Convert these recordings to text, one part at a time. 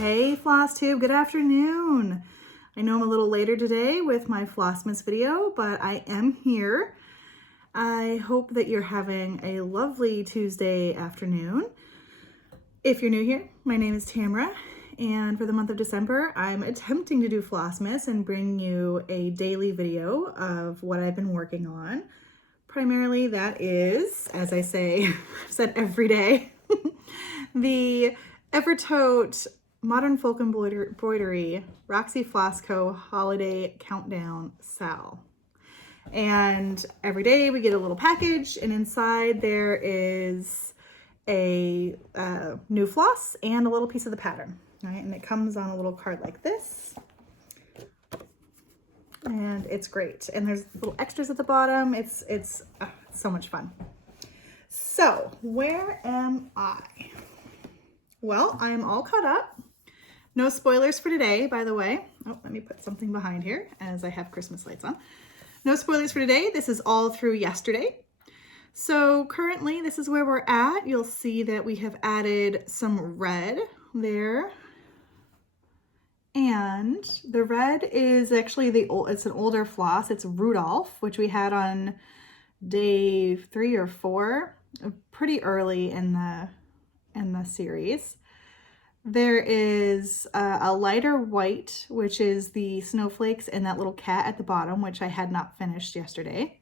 Hey Floss Tube, good afternoon. I know I'm a little later today with my FLOSSMAS video, but I am here. I hope that you're having a lovely Tuesday afternoon. If you're new here, my name is Tamara, and for the month of December, I'm attempting to do FLOSSMAS and bring you a daily video of what I've been working on. Primarily that is, as I say, I've said every day, the Evertote Modern Folk Embroidery Roxy Floss Co. Holiday Countdown Sal. And every day we get a little package, and inside there is a new floss and a little piece of the pattern, right? And it comes on a little card like this. And it's great. And there's little extras at the bottom. It's so much fun. So where am I? Well, I'm all caught up. No spoilers for today, by the way. Oh, let me put something behind here as I have Christmas lights on. No spoilers for today. This is all through yesterday. So currently, this is where we're at. You'll see that we have added some red there. And the red is actually it's an older floss. It's Rudolph, which we had on day 3 or 4, pretty early in the series. There is a lighter white, which is the snowflakes and that little cat at the bottom, which I had not finished yesterday.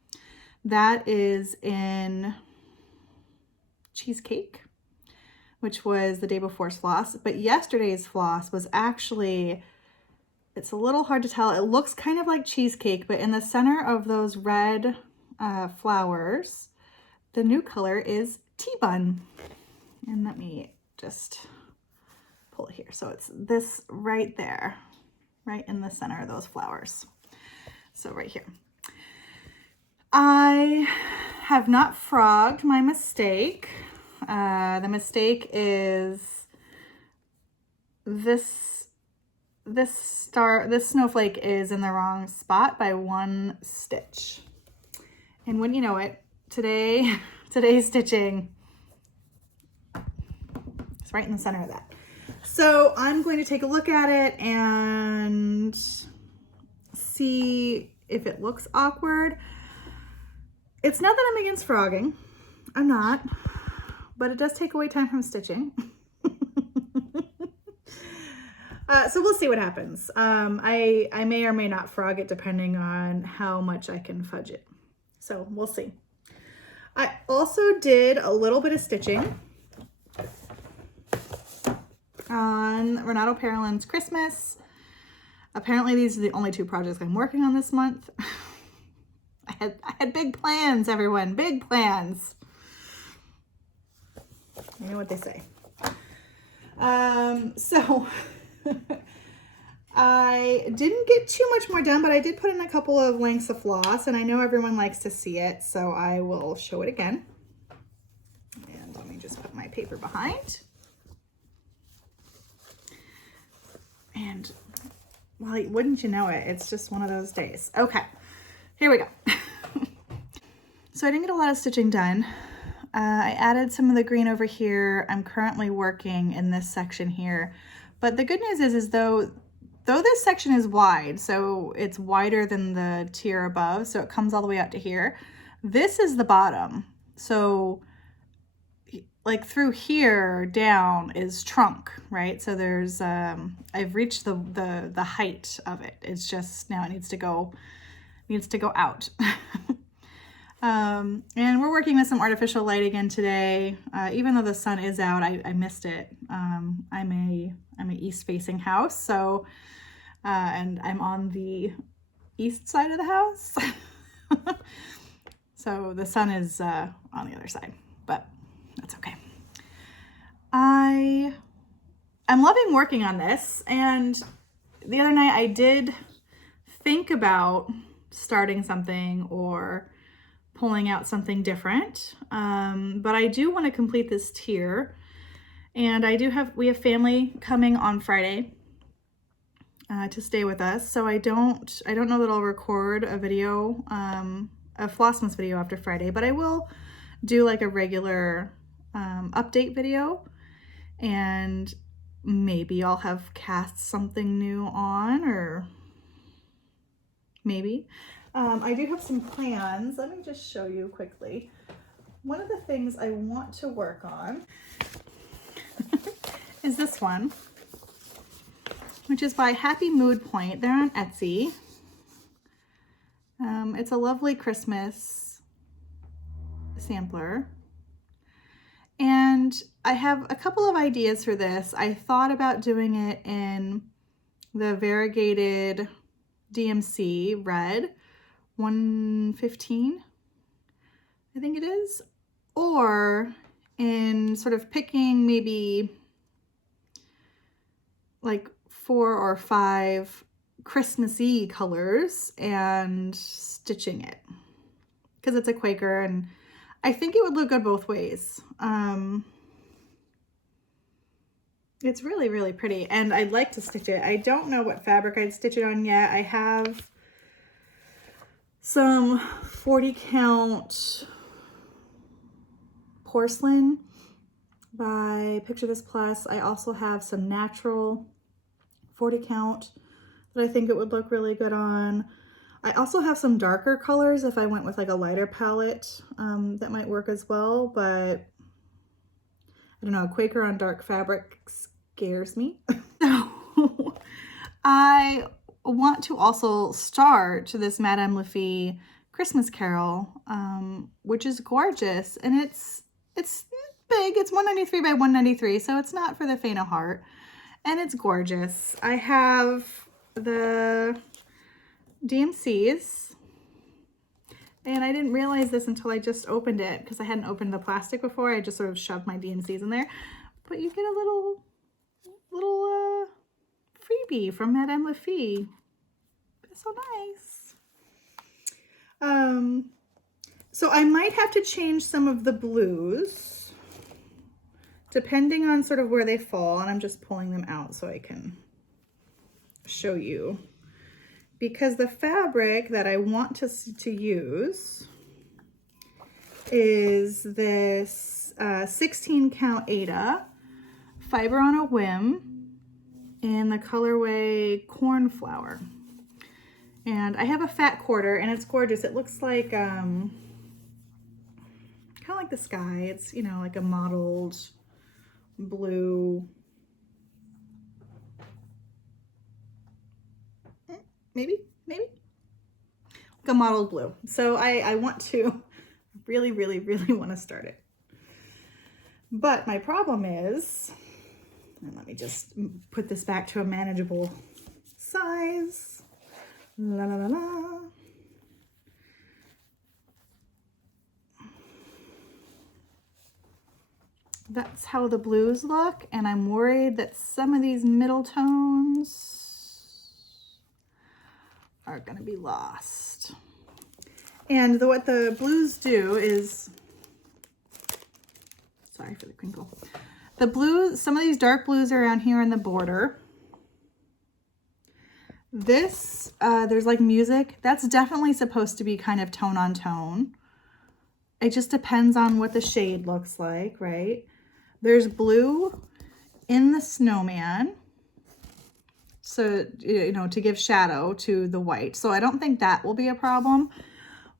That is in Cheesecake, which was the day before's floss. But yesterday's floss was actually, it's a little hard to tell. It looks kind of like cheesecake, but in the center of those red flowers, the new color is tea bun. And let me just pull it here. So it's this right there, right in the center of those flowers. So right here. I have not frogged my mistake. The mistake is this snowflake is in the wrong spot by 1 stitch. And when you know it, today's stitching is right in the center of that. So I'm going to take a look at it and see if it looks awkward. It's not that I'm against frogging. I'm not, but it does take away time from stitching. So we'll see what happens. I may or may not frog it depending on how much I can fudge it. So we'll see. I also did a little bit of stitching on Renato Parolin's Christmas. Apparently these are the only 2 projects I'm working on this month. I had big plans, everyone, big plans. You know what they say. So I didn't get too much more done, but I did put in a couple of lengths of floss, and I know everyone likes to see it, so I will show it again. And let me just put my paper behind. And well, wouldn't you know it, it's just one of those days. Okay, here we go. So I didn't get a lot of stitching done. I added some of the green over here. I'm currently working in this section here. But the good news is though this section is wide, so it's wider than the tier above, so it comes all the way out to here. This is the bottom. So like through here down is trunk, right? So there's, I've reached the height of it. It's just now it needs to go out. And we're working with some artificial light again today. Even though the sun is out, I missed it. I'm a east facing house. So, and I'm on the east side of the house. So the sun is, on the other side, but that's okay. I'm loving working on this, and the other night I did think about starting something or pulling out something different, but I do want to complete this tier, and we have family coming on Friday to stay with us, so I don't know that I'll record a video, a FLOSSMAS video after Friday, but I will do like a regular update video. And maybe I'll have cast something new on, or maybe. I do have some plans. Let me just show you quickly. One of the things I want to work on is this one, which is by Happy Mood Point. They're on Etsy. It's a lovely Christmas sampler. And I have a couple of ideas for this. I thought about doing it in the variegated DMC red 115, I think it is, or in sort of picking maybe like 4 or 5 Christmassy colors and stitching it, because it's a Quaker and I think it would look good both ways. It's really, really pretty, and I'd like to stitch it. I don't know what fabric I'd stitch it on yet. I have some 40 count porcelain by Picture This Plus. I also have some natural 40 count that I think it would look really good on. I also have some darker colors if I went with like a lighter palette that might work as well, but I don't know, a Quaker on dark fabric scares me. So I want to also start this Madame Lafitte Christmas Carol, which is gorgeous, and it's big. It's 193 by 193, so it's not for the faint of heart, and it's gorgeous. I have the DMCs, and I didn't realize this until I just opened it, because I hadn't opened the plastic before. I just sort of shoved my DMCs in there, but you get a little freebie from Madame Lafitte. It's so nice. So I might have to change some of the blues depending on sort of where they fall, and I'm just pulling them out so I can show you, because the fabric that I want to use is this 16 count Aida fiber on a Whim in the colorway Cornflower. And I have a fat quarter, and it's gorgeous. It looks like kind of like the sky. It's, you know, like a mottled blue. Maybe like a mottled blue. So I want to really want to start it. But my problem is, and let me just put this back to a manageable size. La la la la. That's how the blues look, and I'm worried that some of these middle tones are going to be lost. And what the blues do is, sorry for the crinkle. The blues, some of these dark blues are around here in the border. This, there's like music. That's definitely supposed to be kind of tone on tone. It just depends on what the shade looks like, right? There's blue in the snowman, so, you know, to give shadow to the white. So I don't think that will be a problem,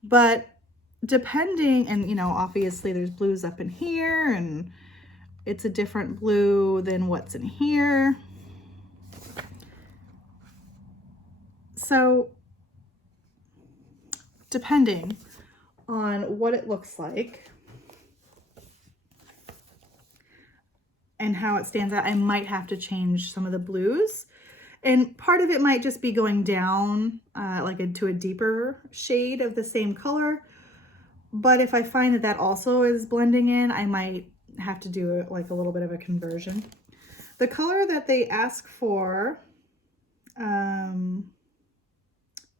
but depending, and, you know, obviously there's blues up in here, and it's a different blue than what's in here. So depending on what it looks like and how it stands out, I might have to change some of the blues. And part of it might just be going down like into a deeper shade of the same color. But if I find that that also is blending in, I might have to do like a little bit of a conversion. The color that they ask for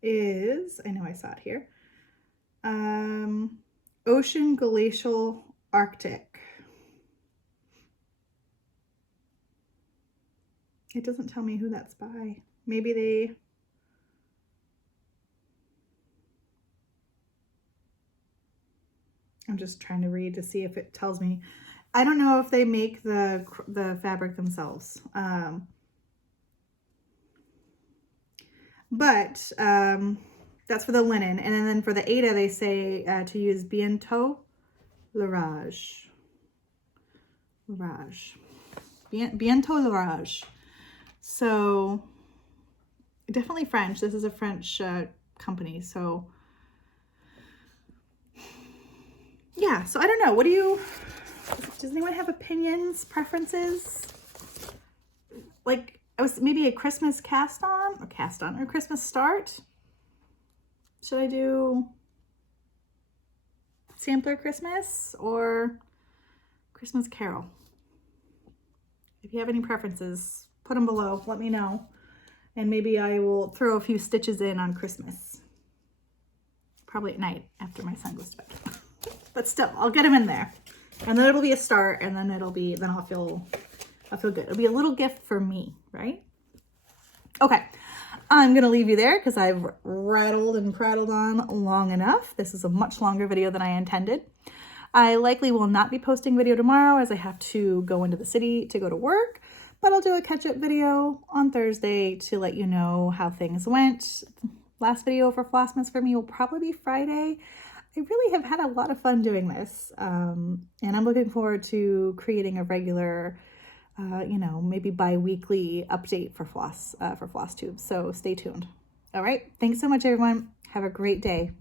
is, I know I saw it here, Ocean Glacial Arctic. It doesn't tell me who that's by. Maybe they, I'm just trying to read to see if it tells me. I don't know if they make the fabric themselves. But that's for the linen. And then for the Aida, they say to use bientôt l'orage. Bientôt l'orage. So definitely French. This is a French company. So yeah, so I don't know. What do you, does anyone have opinions, preferences? Like, I was maybe a Christmas cast on or Christmas start. Should I do sampler Christmas or Christmas Carol? If you have any preferences, put them below. Let me know. And maybe I will throw a few stitches in on Christmas. Probably at night after my son goes to bed. But still, I'll get him in there. And then it'll be a start, and then then I'll feel good. It'll be a little gift for me, right? Okay, I'm gonna leave you there because I've rattled and prattled on long enough. This is a much longer video than I intended. I likely will not be posting video tomorrow as I have to go into the city to go to work, but I'll do a catch-up video on Thursday to let you know how things went. Last video for Flossmas for me will probably be Friday. I really have had a lot of fun doing this, and I'm looking forward to creating a regular, you know, maybe bi-weekly update for floss tubes. So stay tuned. All right. Thanks so much, everyone. Have a great day.